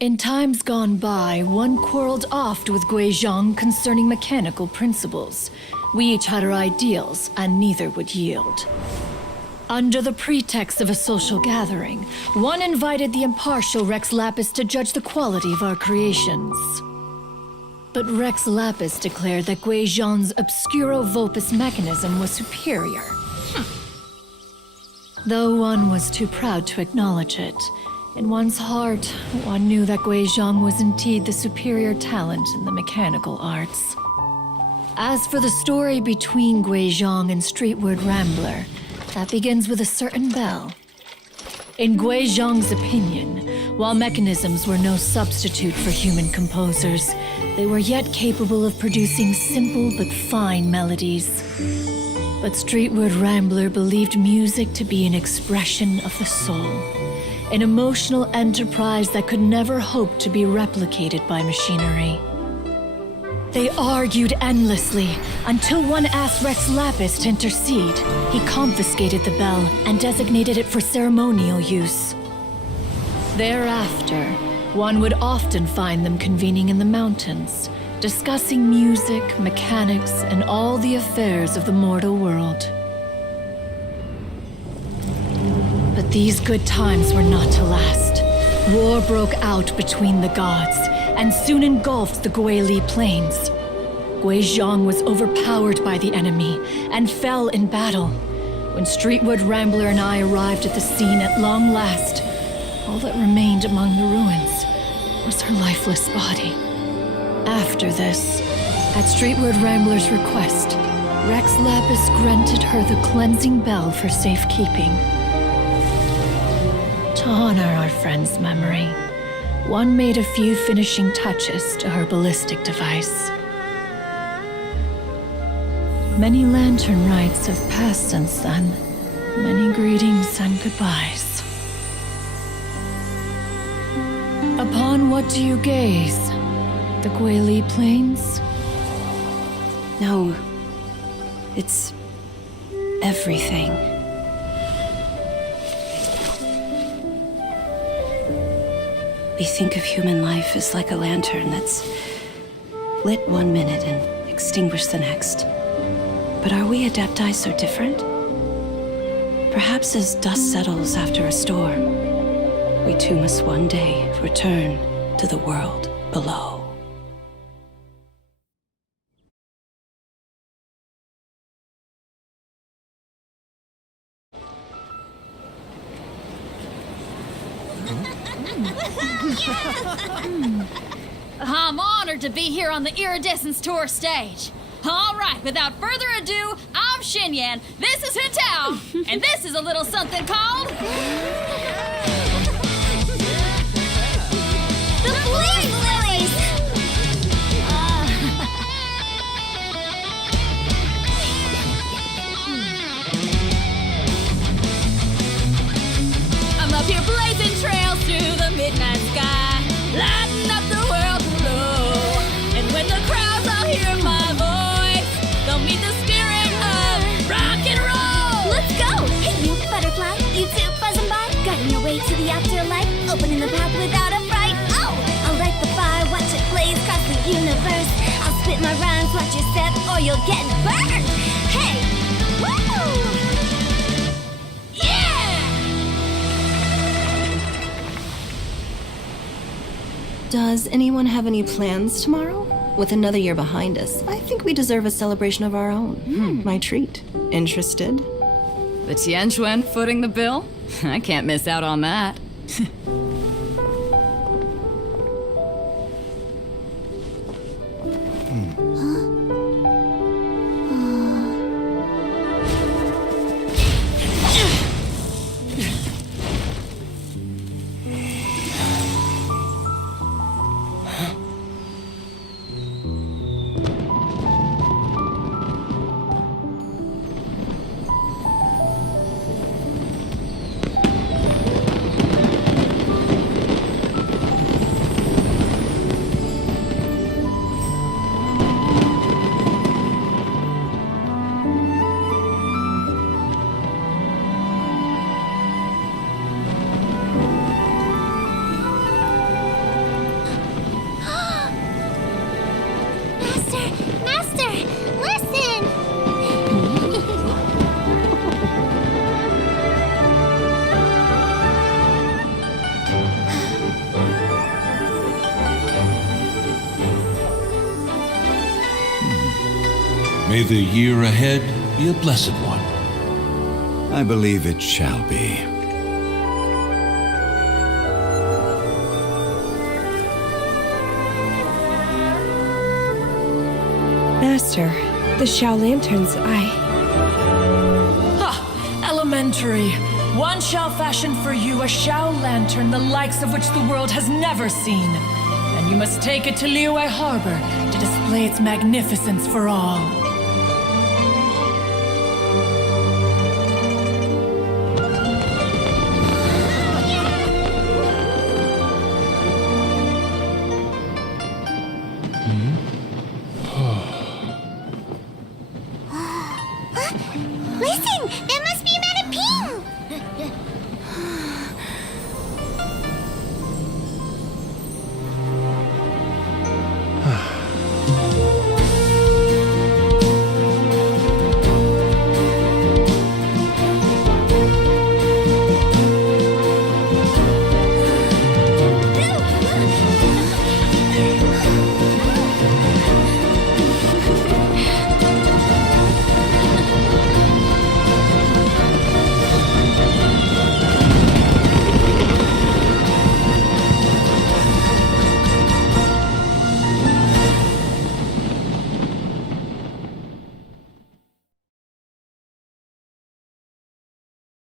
In times gone by, one quarreled oft with Guizhong concerning mechanical principles. We each had our ideals, and neither would yield. Under the pretext of a social gathering, one invited the impartial Rex Lapis to judge the quality of our creations. But Rex Lapis declared that Guizhong's Obscuro Vulpus mechanism was superior. Though one was too proud to acknowledge it, in one's heart, one knew that Guizhong was indeed the superior talent in the mechanical arts. As for the story between Guizhong and Streetward Rambler, that begins with a certain bell. In Guizhong's opinion, while mechanisms were no substitute for human composers, they were yet capable of producing simple but fine melodies. But Streetward Rambler believed music to be an expression of the soul, an emotional enterprise that could never hope to be replicated by machinery. They argued endlessly until one asked Rex Lapis to intercede. He confiscated the bell and designated it for ceremonial use. Thereafter, one would often find them convening in the mountains, discussing music, mechanics, and all the affairs of the mortal world. But these good times were not to last. War broke out between the gods, and soon engulfed the Guili Plains. Guizhong was overpowered by the enemy, and fell in battle. When Streetward Rambler and I arrived at the scene at long last, all that remained among the ruins was her lifeless body. After this, at Streetward Rambler's request, Rex Lapis granted her the cleansing bell for safekeeping. To honor our friend's memory, one made a few finishing touches to her ballistic device. Many Lantern Rites have passed since then. Many greetings and goodbyes. Upon what do you gaze? The Guili Plains? No. It's everything. We think of human life as like a lantern that's lit one minute and extinguished the next. But are we Adepti so different? Perhaps as dust settles after a storm, we too must one day return to the world below. I'm honored to be here on the Iridescence Tour stage. All right, without further ado, I'm Xinyan, this is Hutao, and this is a little something called... The Bling Lilies! I'm up here blazing trails through the midnight sky, lighting up the world below. And when the crowds all hear my voice, they'll meet the spirit of rock and roll. Let's go! Hey, you butterfly, you too buzzing by, guiding your way to the afterlife, opening the path without a fright. Oh, I'll light the fire, watch it blaze across the universe. I'll spit my rhymes, watch you step, or you'll get burned. Hey, woo! Does anyone have any plans tomorrow? With another year behind us, I think we deserve a celebration of our own. My treat. Interested? The Tianquan footing the bill? I can't miss out on that. May the year ahead be a blessed one. I believe it shall be. Master, the Shao Lanterns, Elementary. One shall fashion for you a Shao Lantern the likes of which the world has never seen. And you must take it to Liyue Harbor to display its magnificence for all.